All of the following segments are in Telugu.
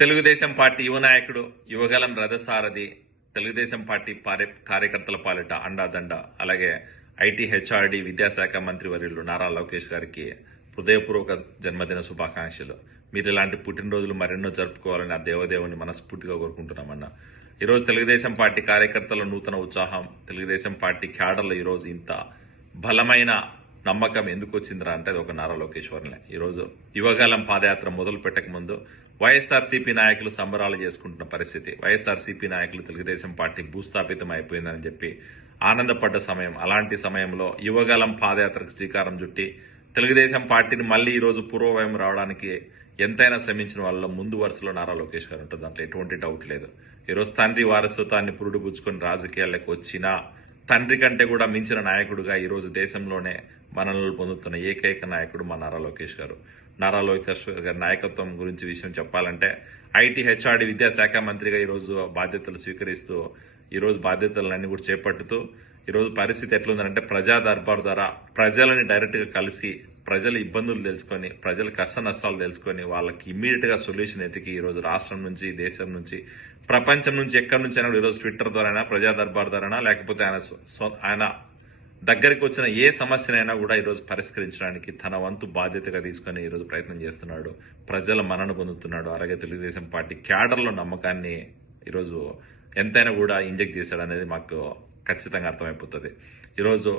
తెలుగుదేశం పార్టీ యువ నాయకుడు యువగలం రథసారథి తెలుగుదేశం పార్టీ పారే- కార్యకర్తల పాలిట అండాదండ అలాగే ఐటీ హెచ్ఆర్డి విద్యాశాఖ మంత్రి వర్యులు నారా లోకేష్ గారికి హృదయపూర్వక జన్మదిన శుభాకాంక్షలు. మీరు ఇలాంటి పుట్టినరోజులు మరెన్నో జరుపుకోవాలని ఆ దేవదేవుని మనస్ఫూర్తిగా కోరుకుంటున్నామన్న. ఈరోజు తెలుగుదేశం పార్టీ కార్యకర్తల నూతన ఉత్సాహం తెలుగుదేశం పార్టీ క్యాడర్లు ఈరోజు ఇంత బలమైన నమ్మకం ఎందుకు వచ్చిందిరా అంటే అది ఒక నారా లోకేశ్వర్లే. ఈరోజు యువగాలం పాదయాత్ర మొదలు పెట్టక ముందు వైఎస్ఆర్సీపీ నాయకులు సంబరాలు చేసుకుంటున్న పరిస్థితి. వైఎస్ఆర్సీపీ నాయకులు తెలుగుదేశం పార్టీ భూస్థాపితం అయిపోయిందని చెప్పి ఆనందపడ్డ సమయం. అలాంటి సమయంలో యువగలం పాదయాత్రకు శ్రీకారం చుట్టి తెలుగుదేశం పార్టీని మళ్ళీ ఈరోజు పూర్వవయం రావడానికి ఎంతైనా శ్రమించిన వాళ్ళ ముందు వరుసలో నారా లోకేష్ గారు ఉంటుంది దాంట్లో ఎటువంటి డౌట్ లేదు. ఈరోజు తండ్రి వారసత్వాన్ని పురుడుపుచ్చుకొని రాజకీయాలకు వచ్చినా తండ్రి కంటే కూడా మించిన నాయకుడుగా ఈరోజు దేశంలోనే మన్ననలు పొందుతున్న ఏకైక నాయకుడు మా నారా లోకేష్ గారు. నారా లోకేష్ గారి నాయకత్వం గురించి విషయం చెప్పాలంటే ఐటీ హెచ్ఆర్డి విద్యాశాఖ మంత్రిగా ఈరోజు బాధ్యతలు స్వీకరిస్తూ ఈరోజు బాధ్యతలన్నీ కూడా చేపట్టుతూ ఈరోజు పరిస్థితి ఎట్లుందంటే ప్రజా దర్బార్ ద్వారా ప్రజలని డైరెక్ట్గా కలిసి ప్రజల ఇబ్బందులు తెలుసుకొని ప్రజల కష్ట నష్టాలు తెలుసుకొని వాళ్ళకి ఇమ్మీడియట్గా సొల్యూషన్ ఎతికి ఈరోజు రాష్ట్రం నుంచి దేశం నుంచి ప్రపంచం నుంచి ఎక్కడి నుంచి అయినా ఈరోజు ట్విట్టర్ ద్వారానా ప్రజా దర్బార్ ద్వారానా లేకపోతే ఆయన ఆయన దగ్గరికి వచ్చిన ఏ సమస్యనైనా కూడా ఈరోజు పరిష్కరించడానికి తన వంతు బాధ్యతగా తీసుకొని ఈరోజు ప్రయత్నం చేస్తున్నాడు. ప్రజల మనను పొందుతున్నాడు. అలాగే తెలుగుదేశం పార్టీ క్యాడర్లో నమ్మకాన్ని ఈరోజు ఎంతైనా కూడా ఇంజెక్ట్ చేశాడు అనేది మాకు ఖచ్చితంగా అర్థమైపోతుంది. ఈరోజు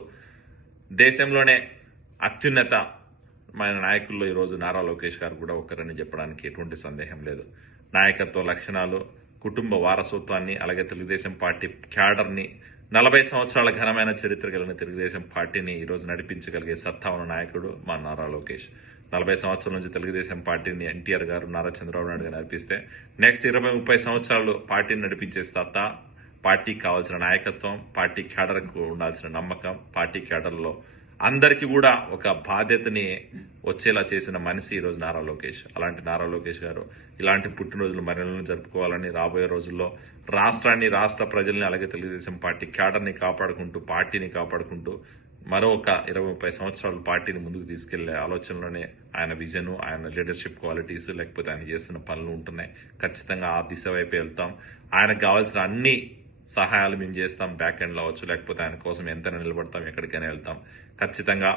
దేశంలోనే అత్యున్నత మన నాయకుల్లో ఈరోజు నారా లోకేష్ గారు కూడా ఒకరని చెప్పడానికి ఎటువంటి సందేహం లేదు. నాయకత్వ లక్షణాలు కుటుంబ వారసత్వాన్ని అలాగే తెలుగుదేశం పార్టీ క్యాడర్ని నలభై సంవత్సరాల ఘనమైన చరిత్ర కలిగిన తెలుగుదేశం పార్టీని ఈరోజు నడిపించగలిగే సత్తా ఉన్న నాయకుడు మా నారా లోకేష్. నలభై సంవత్సరాల నుంచి తెలుగుదేశం పార్టీని ఎన్టీఆర్ గారు నారా చంద్రబాబు నాయుడు గారు నడిపిస్తే నెక్స్ట్ ఇరవై ముప్పై సంవత్సరాలు పార్టీని నడిపించే సత్తా పార్టీకి కావాల్సిన నాయకత్వం పార్టీ క్యాడర్కు ఉండాల్సిన నమ్మకం పార్టీ క్యాడర్లో అందరికీ కూడా ఒక బాధ్యతని వచ్చేలా చేసిన మనిషి ఈరోజు నారా లోకేష్. అలాంటి నారా లోకేష్ గారు ఇలాంటి పుట్టినరోజులు మరెన్నో జరుపుకోవాలని రాబోయే రోజుల్లో రాష్ట్రాన్ని రాష్ట్ర ప్రజల్ని అలాగే తెలుగుదేశం పార్టీ క్యాడర్ని కాపాడుకుంటూ పార్టీని కాపాడుకుంటూ మరో ఒక ఇరవై ముప్పై సంవత్సరాలు పార్టీని ముందుకు తీసుకెళ్ళే ఆలోచనలోనే ఆయన విజన్ ఆయన లీడర్షిప్ క్వాలిటీస్ లేకపోతే ఆయన చేస్తున్న పనులు ఉంటున్నాయి. ఖచ్చితంగా ఆ దిశ వైపు వెళ్తాం. ఆయనకు కావాల్సిన అన్ని సహాయాలు మేము చేస్తాం బ్యాక్ ఎండ్లో అవ్వచ్చు లేకపోతే ఆయన కోసం ఎంతైనా నిలబడతాం ఎక్కడికైనా వెళ్తాం. ఖచ్చితంగా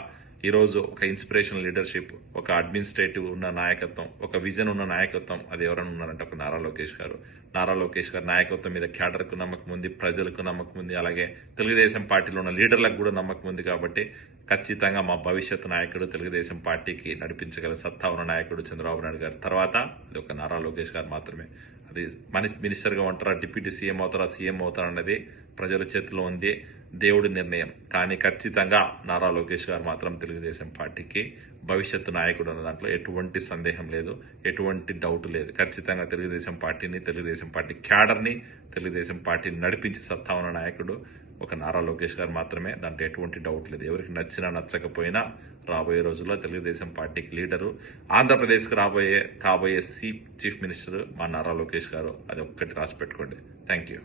ఈరోజు ఒక ఇన్స్పిరేషనల్ లీడర్షిప్ ఒక అడ్మినిస్ట్రేటివ్ ఉన్న నాయకత్వం ఒక విజన్ ఉన్న నాయకత్వం అది ఎవరైనా ఉన్నారంటే ఒక నారా లోకేష్ గారు. నారా లోకేష్ గారు నాయకత్వం మీద క్యాడర్కు నమ్మకం ఉంది ప్రజలకు నమ్మకం ఉంది అలాగే తెలుగుదేశం పార్టీలో ఉన్న లీడర్లకు కూడా నమ్మకం ఉంది కాబట్టి ఖచ్చితంగా మా భవిష్యత్ నాయకుడు తెలుగుదేశం పార్టీకి నడిపించగల సత్తా ఉన్న నాయకుడు చంద్రబాబు నాయుడు గారు. తర్వాత ఇది ఒక నారా లోకేష్ గారు మాత్రమే. అది మనిషి మినిస్టర్గా ఉంటారా డిప్యూటీ సీఎం అవుతారా సీఎం అవుతారా అన్నది ప్రజల చేతిలో ఉంది దేవుడి నిర్ణయం. కానీ ఖచ్చితంగా నారా లోకేష్ గారు మాత్రం తెలుగుదేశం పార్టీకి భవిష్యత్తు నాయకుడు అన్న దాంట్లో ఎటువంటి సందేహం లేదు ఎటువంటి డౌట్ లేదు. ఖచ్చితంగా తెలుగుదేశం పార్టీని తెలుగుదేశం పార్టీ క్యాడర్ని తెలుగుదేశం పార్టీని నడిపించి సత్తా ఉన్న నాయకుడు ఒక నారా లోకేష్ గారు మాత్రమే. దాంట్లో ఎటువంటి డౌట్ లేదు. ఎవరికి నచ్చినా నచ్చకపోయినా రాబోయే రోజుల్లో తెలుగుదేశం పార్టీకి లీడరు ఆంధ్రప్రదేశ్కి రాబోయే కాబోయే సీ చీఫ్ మినిస్టర్ మా నారా లోకేష్ గారు. అది ఒక్కటి రాసి పెట్టుకోండి. Thank you